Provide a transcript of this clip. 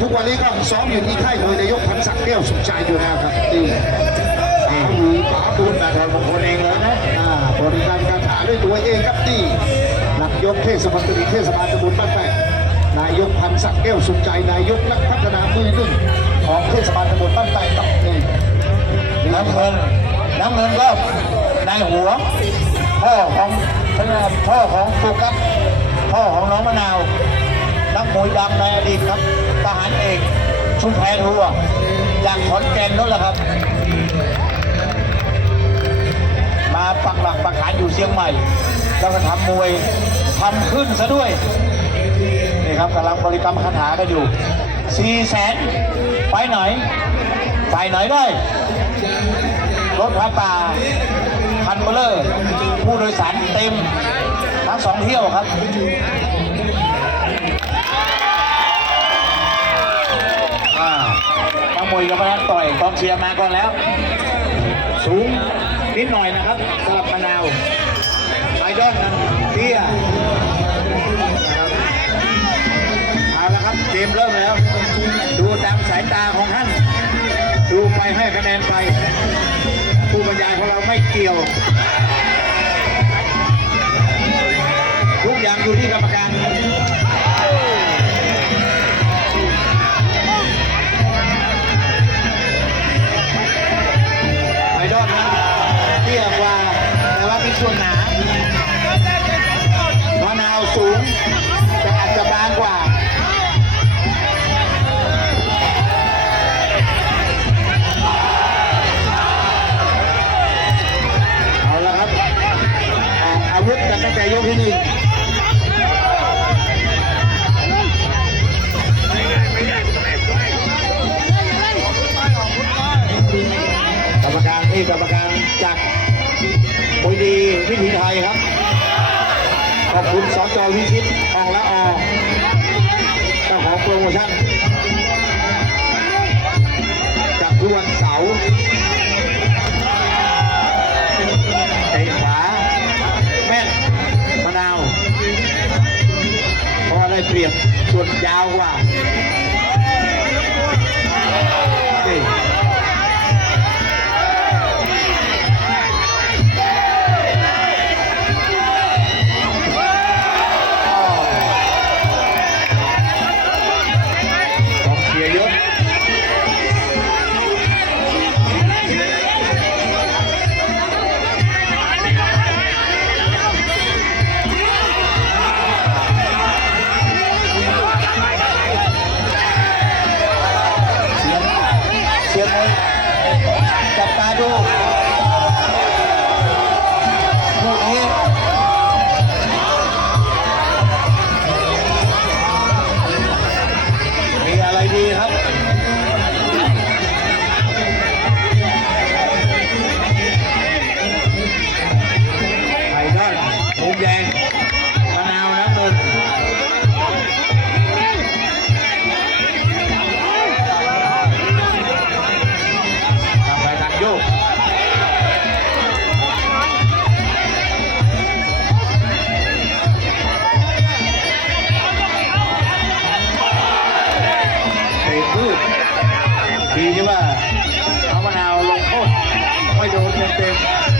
ทุกวันนี้ก็ซ้อมอยู่ที่ค่ายมวยนายกพันศักดิ์แก้วสุขใจอยู่แล้วครับนี่ป๋าหมูป๋าบุญนะครับของคนเองเลยนะบริการการถาด้วยตัวเองครับนี่หลักยกเทศมนตรีเทศบาลตำบลบ้านแปะนายกพันศักดิ์แก้วสุขใจนายกนักพัฒนามือหนึ่งของเทศบาลตำบลบ้านแปะต่อนี่น้ำเงินน้ำเงินก็นายหัวพ่อของพ่อของโฟกัสพ่อของน้องมะนาว นักมวยดังในอดีตครับทหารเอกชุมแพทัวร์จากขอนแก่นนั่นแหละครับ มาปักหลักปักฐานอยู่เชียงใหม่ แล้วก็ทำมวยทำขึ้นซะด้วยนี่ครับกำลังบริกรรมคาถากันอยู่สี่แสนไปไหนไปไหนได้รถพระป่าคันเบลเลอร์ ผู้โดยสารเต็ม ทั้งสองเที่ยวครับ ตั้งมวยกันมาแล้วต่อยกองเชียร์มาก่อนแล้ว สูงนิดหน่อยนะครับสำหรับมะนาวไอดอลนะเตี้ยเอาละครับเกมเริ่มแล้ว ดูตามสายตาของท่าน ดูไปให้คะแนนไป ผู้บรรยายของเราไม่เกี่ยว ทุกอย่างอยู่ที่กรรมการ รรมการนี่กรรมการจากมวยดีวิถีไทยครับ ขอบคุณสจวิชิตอองละออเจ้าของโปรโมชั่นจับทุกวันเสาร์เตะขวาแม่นมะนาวพราะว่าได้เปรียบส่วนยาวกว่า กองเชียร์ โยกเตะพืชดีที่ว่าเอามะนาวลงโทษไม่โดนเต็มๆ